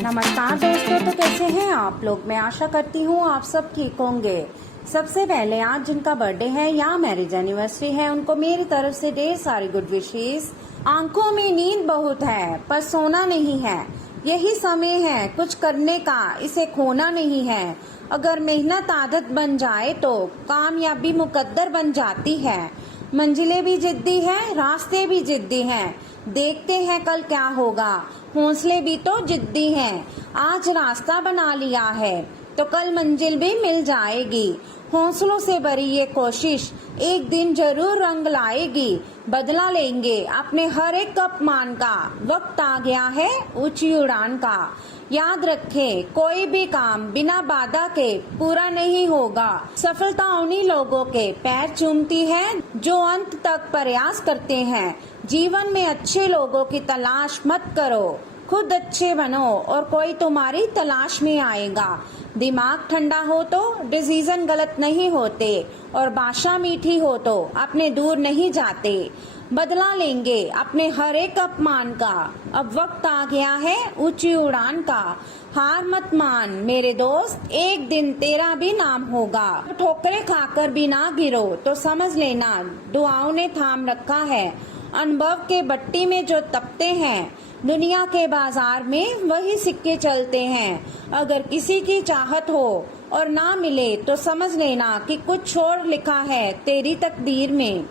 नमस्कार दोस्तों, तो कैसे हैं आप लोग। मैं आशा करती हूँ आप सब ठीक होंगे। सबसे पहले आज जिनका बर्थडे है या मैरिज एनिवर्सरी है उनको मेरी तरफ से ढेर सारी गुड विशेस। आंखों में नींद बहुत है पर सोना नहीं है, यही समय है कुछ करने का, इसे खोना नहीं है। अगर मेहनत आदत बन जाए तो कामयाबी मुकद्दर बन जाती है। मंजिलें भी जिद्दी हैं, रास्ते भी जिद्दी हैं, देखते हैं कल क्या होगा। हौसले भी तो जिद्दी हैं, आज रास्ता बना लिया है तो कल मंजिल भी मिल जाएगी। हौसलों से भरी ये कोशिश एक दिन जरूर रंग लाएगी। बदला लेंगे अपने हर एक अपमान का, वक्त आ गया है ऊंची उड़ान का। याद रखें कोई भी काम बिना बाधा के पूरा नहीं होगा। सफलता उन्हीं लोगों के पैर चूमती है जो अंत तक प्रयास करते हैं। जीवन में अच्छे लोगों की तलाश मत करो, खुद अच्छे बनो और कोई तुम्हारी तलाश में आएगा। दिमाग ठंडा हो तो डिसीजन गलत नहीं होते और भाषा मीठी हो तो अपने दूर नहीं जाते। बदला लेंगे अपने हर एक अपमान का, अब वक्त आ गया है ऊंची उड़ान का। हार मत मान मेरे दोस्त, एक दिन तेरा भी नाम होगा। ठोकरें खाकर भी ना गिरो तो समझ लेना दुआओं ने थाम रखा है। अनुभव के भट्टी में जो तपते हैं, दुनिया के बाजार में वही सिक्के चलते हैं। अगर किसी की चाहत हो और ना मिले तो समझ लेना कि कुछ और लिखा है तेरी तकदीर में।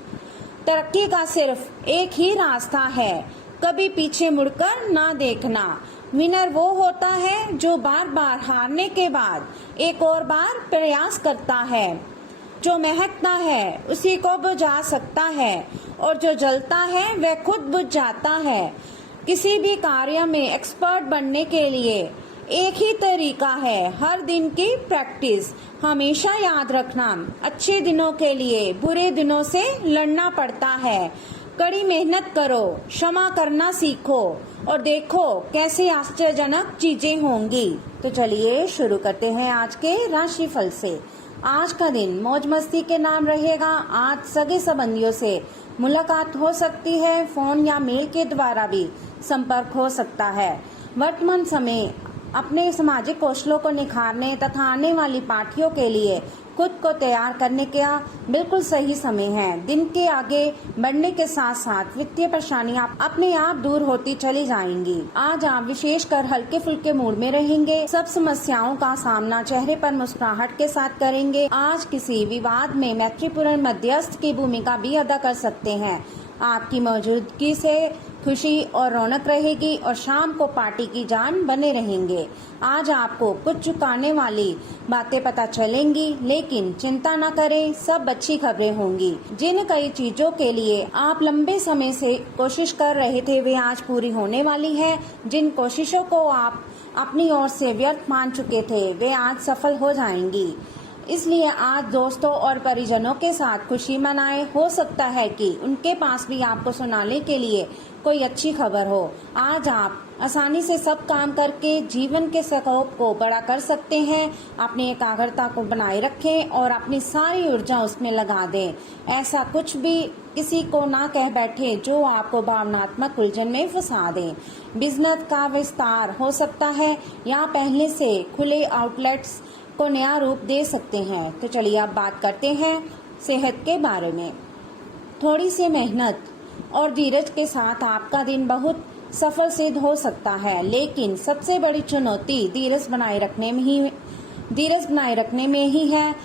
तरक्की का सिर्फ एक ही रास्ता है, कभी पीछे मुड़कर ना देखना। विनर वो होता है जो बार बार हारने के बाद एक और बार प्रयास करता है। जो महकता है उसी को बुझा सकता है और जो जलता है वह खुद बुझ जाता है। किसी भी कार्य में एक्सपर्ट बनने के लिए एक ही तरीका है, हर दिन की प्रैक्टिस। हमेशा याद रखना अच्छे दिनों के लिए बुरे दिनों से लड़ना पड़ता है। कड़ी मेहनत करो, क्षमा करना सीखो और देखो कैसे आश्चर्यजनक चीजें होंगी। तो चलिए शुरू करते हैं आज के राशिफल से। आज का दिन मौज मस्ती के नाम रहेगा। आज सगे संबंधियों से मुलाकात हो सकती है, फोन या मेल के द्वारा भी संपर्क हो सकता है। वर्तमान समय अपने सामाजिक कौशलों को निखारने तथा आने वाली पार्टियों के लिए खुद को तैयार करने का बिल्कुल सही समय है। दिन के आगे बढ़ने के साथ साथ वित्तीय परेशानियां अपने आप दूर होती चली जाएंगी। आज आप विशेषकर हल्के फुल्के मूड में रहेंगे। सब समस्याओं का सामना चेहरे पर मुस्कुराहट के साथ करेंगे। आज किसी विवाद में मैत्रीपूर्ण मध्यस्थ की भूमिका भी अदा कर सकते हैं। आपकी मौजूदगी से खुशी और रौनक रहेगी और शाम को पार्टी की जान बने रहेंगे। आज आपको कुछ चुकाने वाली बातें पता चलेंगी, लेकिन चिंता न करें, सब अच्छी खबरें होंगी। जिन कई चीजों के लिए आप लंबे समय से कोशिश कर रहे थे वे आज पूरी होने वाली है। जिन कोशिशों को आप अपनी ओर से व्यर्थ मान चुके थे वे आज सफल हो जाएंगी। इसलिए आज दोस्तों और परिजनों के साथ खुशी मनाएं। हो सकता है कि उनके पास भी आपको सुनाने के लिए कोई अच्छी खबर हो। आज आप आसानी से सब काम करके जीवन के स्कोप को बड़ा कर सकते हैं। अपनी एकाग्रता को बनाए रखें और अपनी सारी ऊर्जा उसमें लगा दें। ऐसा कुछ भी किसी को ना कह बैठे जो आपको भावनात्मक उलझन में फंसा दे। बिजनेस का विस्तार हो सकता है या पहले से खुले आउटलेट्स को नया रूप दे सकते हैं। तो चलिए अब बात करते हैं सेहत के बारे में। थोड़ी सी मेहनत और धीरज के साथ आपका दिन बहुत सफल सिद्ध हो सकता है, लेकिन सबसे बड़ी चुनौती धीरज बनाए रखने में ही है।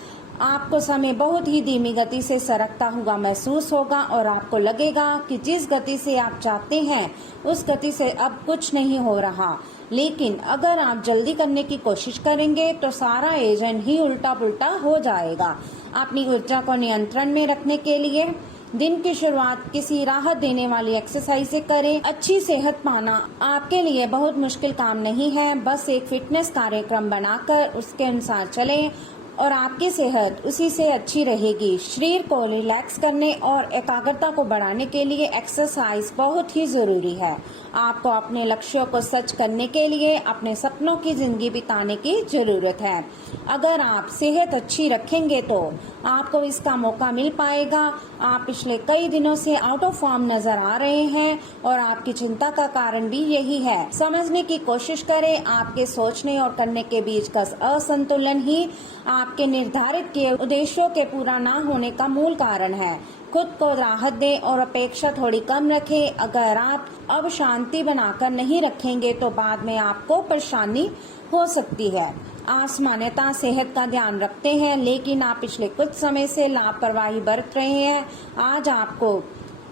आपको समय बहुत ही धीमी गति से सरकता हुआ महसूस होगा और आपको लगेगा कि जिस गति से आप चाहते हैं उस गति से अब कुछ नहीं हो रहा। लेकिन अगर आप जल्दी करने की कोशिश करेंगे तो सारा एजेंट ही उल्टा पुल्टा हो जाएगा। अपनी ऊर्जा को नियंत्रण में रखने के लिए दिन की शुरुआत किसी राहत देने वाली एक्सरसाइज से करें। अच्छी सेहत पाना आपके लिए बहुत मुश्किल काम नहीं है, बस एक फिटनेस कार्यक्रम बनाकर उसके अनुसार चलें और आपकी सेहत उसी से अच्छी रहेगी। शरीर को रिलैक्स करने और एकाग्रता को बढ़ाने के लिए एक्सरसाइज बहुत ही जरूरी है। आपको अपने लक्ष्यों को सच करने के लिए अपने सपनों की जिंदगी बिताने की जरूरत है। अगर आप सेहत अच्छी रखेंगे तो आपको इसका मौका मिल पाएगा। आप पिछले कई दिनों से आउट ऑफ फॉर्म नजर आ रहे हैं और आपकी चिंता का कारण भी यही है। समझने की कोशिश करें, आपके सोचने और करने के बीच का असंतुलन ही आपके निर्धारित किए उद्देश्यों के पूरा न होने का मूल कारण है। खुद को राहत दें और अपेक्षा थोड़ी कम रखें। अगर आप अब शांति बनाकर नहीं रखेंगे तो बाद में आपको परेशानी हो सकती है। आप सामान्यतः सेहत का ध्यान रखते हैं, लेकिन आप पिछले कुछ समय से लापरवाही बरत रहे हैं। आज आपको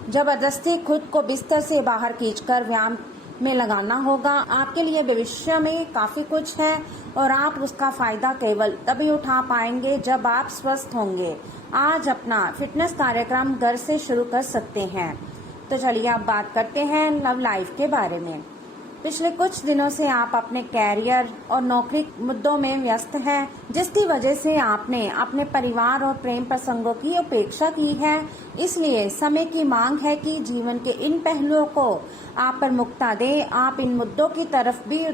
जबरदस्ती खुद को बिस्तर से बाहर खींचकर व्यायाम में लगाना होगा। आपके लिए भविष्य में काफी कुछ है और आप उसका फायदा केवल तभी उठा पाएंगे जब आप स्वस्थ होंगे। आज अपना फिटनेस कार्यक्रम घर से शुरू कर सकते हैं। तो चलिए अब बात करते हैं लव लाइफ के बारे में। पिछले कुछ दिनों से आप अपने कैरियर और नौकरी मुद्दों में व्यस्त हैं, जिसकी वजह से आपने अपने परिवार और प्रेम प्रसंगों की उपेक्षा की है। इसलिए समय की मांग है कि जीवन के इन पहलुओं को आप प्रमुखता दें। आप इन मुद्दों की तरफ भी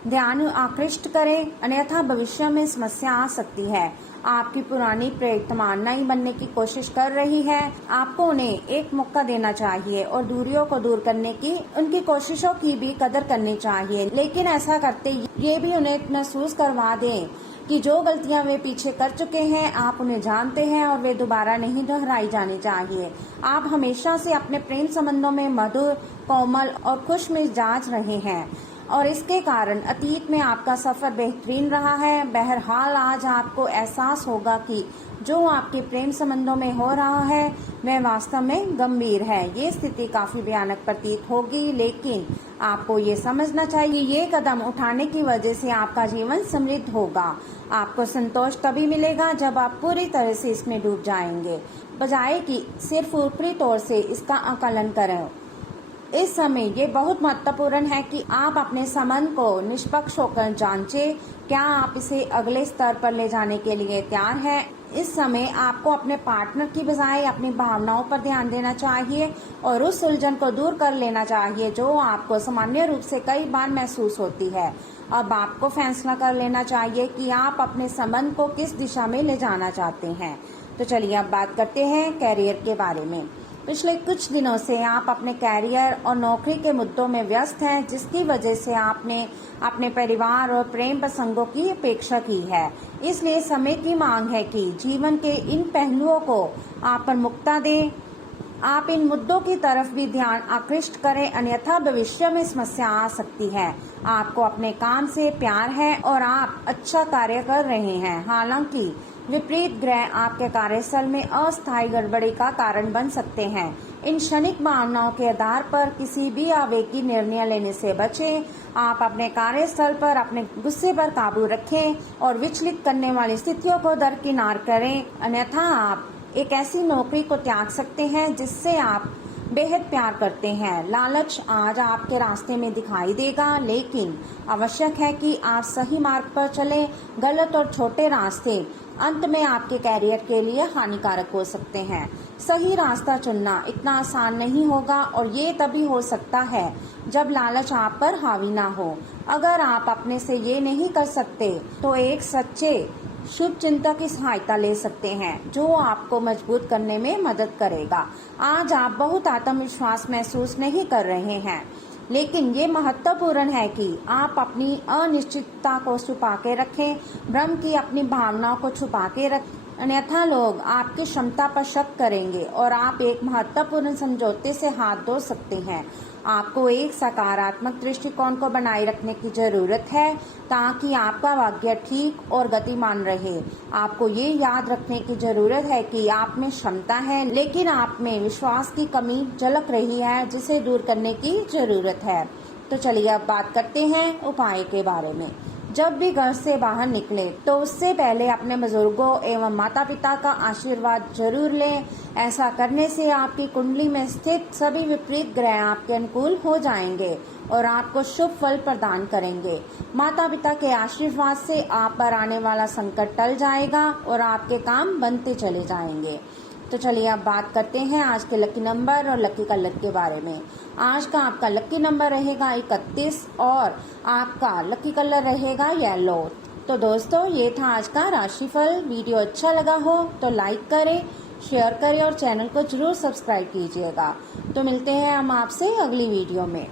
ध्यान आकृष्ट करें, अन्यथा भविष्य में समस्या आ सकती है। आपकी पुरानी प्रेरितमा नई बनने की कोशिश कर रही है। आपको उन्हें एक मौका देना चाहिए और दूरियों को दूर करने की उनकी कोशिशों की भी कदर करनी चाहिए, लेकिन ऐसा करते ये भी उन्हें महसूस करवा दें कि जो गलतियां वे पीछे कर चुके हैं आप उन्हें जानते हैं और वे दोबारा नहीं दोहराई जानी चाहिए। आप हमेशा से अपने प्रेम संबंधों में मधुर, कोमल और खुश मिजाज रहे हैं और इसके कारण अतीत में आपका सफर बेहतरीन रहा है। बहरहाल आज आपको एहसास होगा कि जो आपके प्रेम संबंधों में हो रहा है वह वास्तव में गंभीर है। ये स्थिति काफी भयानक प्रतीत होगी, लेकिन आपको ये समझना चाहिए ये कदम उठाने की वजह से आपका जीवन समृद्ध होगा। आपको संतोष तभी मिलेगा जब आप पूरी तरह से इसमें डूब जाएंगे, बजाय कि सिर्फ ऊपरी तौर से इसका आकलन करें। इस समय ये बहुत महत्वपूर्ण है कि आप अपने संबंध को निष्पक्ष होकर जांचें। क्या आप इसे अगले स्तर पर ले जाने के लिए तैयार हैं? इस समय आपको अपने पार्टनर की बजाय अपनी भावनाओं पर ध्यान देना चाहिए और उस उलझन को दूर कर लेना चाहिए जो आपको सामान्य रूप से कई बार महसूस होती है। अब आपको फैसला कर लेना चाहिए कि आप अपने संबंध को किस दिशा में ले जाना चाहते हैं। तो चलिए अब बात करते हैं कैरियर के बारे में। पिछले कुछ दिनों से आप अपने कैरियर और नौकरी के मुद्दों में व्यस्त हैं, जिसकी वजह से आपने अपने परिवार और प्रेम प्रसंगों की अपेक्षा की है। इसलिए समय की मांग है कि जीवन के इन पहलुओं को आप प्रमुखता दें। आप इन मुद्दों की तरफ भी ध्यान आकृष्ट करें, अन्यथा भविष्य में समस्या आ सकती है। आपको अपने काम से प्यार है और आप अच्छा कार्य कर रहे हैं। हालांकि विपरीत ग्रह आपके कार्यस्थल में अस्थायी गड़बड़ी का कारण बन सकते हैं। इन क्षणिक भावनाओं के आधार पर किसी भी आवेगी निर्णय लेने से बचें। आप अपने कार्यस्थल पर अपने गुस्से पर काबू रखें और विचलित करने वाली स्थितियों को दरकिनार करें, अन्यथा आप एक ऐसी नौकरी को त्याग सकते हैं जिससे आप बेहद प्यार करते हैं। लालच आज आपके रास्ते में दिखाई देगा, लेकिन आवश्यक है कि आप सही मार्ग पर चलें। गलत और छोटे रास्ते अंत में आपके कैरियर के लिए हानिकारक हो सकते हैं। सही रास्ता चुनना इतना आसान नहीं होगा और ये तभी हो सकता है जब लालच आप पर हावी ना हो। अगर आप अपने से ये नहीं कर सकते तो एक सच्चे शुभ चिंतक की सहायता ले सकते हैं जो आपको मजबूत करने में मदद करेगा। आज आप बहुत आत्मविश्वास महसूस नहीं कर रहे हैं, लेकिन ये महत्वपूर्ण है कि आप अपनी अनिश्चितता को छुपा के रखें। भ्रम की अपनी भावनाओं को छुपा के रखें, अन्यथा लोग आपकी क्षमता पर शक करेंगे और आप एक महत्वपूर्ण समझौते से हाथ धो सकते हैं। आपको एक सकारात्मक दृष्टिकोण को बनाए रखने की जरूरत है ताकि आपका भाग्य ठीक और गतिमान रहे। आपको ये याद रखने की जरूरत है कि आप में क्षमता है, लेकिन आप में विश्वास की कमी झलक रही है जिसे दूर करने की जरूरत है। तो चलिए अब बात करते हैं उपाय के बारे में। जब भी घर से बाहर निकले तो उससे पहले अपने बुजुर्गों एवं माता पिता का आशीर्वाद जरूर लें। ऐसा करने से आपकी कुंडली में स्थित सभी विपरीत ग्रह आपके अनुकूल हो जाएंगे और आपको शुभ फल प्रदान करेंगे। माता पिता के आशीर्वाद से आप पर आने वाला संकट टल जाएगा और आपके काम बनते चले जाएंगे। तो चलिए अब बात करते हैं आज के लकी नंबर और लकी कलर के बारे में। आज का आपका लकी नंबर रहेगा 31 और आपका लकी कलर रहेगा येलो। तो दोस्तों ये था आज का राशिफल। वीडियो अच्छा लगा हो तो लाइक करें, शेयर करें और चैनल को जरूर सब्सक्राइब कीजिएगा। तो मिलते हैं हम आपसे अगली वीडियो में।